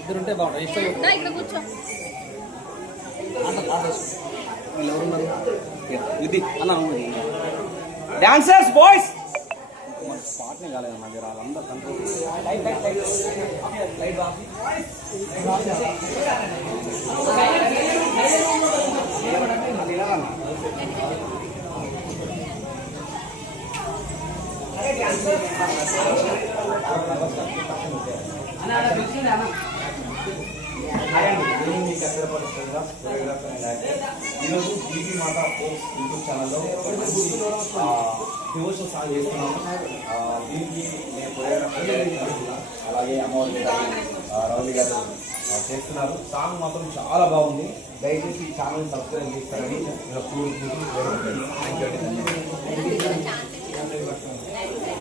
ఇద్దరుంటే బాగుంటుంది. ఇది అన్న డాన్సర్స్ బాయ్స్ పాటనే కాలేదు నా దగ్గర వాళ్ళందరూ కంట్రోల్ ఈరోజు జీపీ మాతా పోస్ట్ యూట్యూబ్ ఛానల్లో డివోషన్ సాంగ్ చేస్తున్నాము. దీనికి నేను అలాగే అమ్మవారి రౌలి గారు చేస్తున్నారు. సాంగ్ మాత్రం చాలా బాగుంది. దయచేసి ఈ ఛానల్ని సబ్స్క్రైబ్ చేస్తారని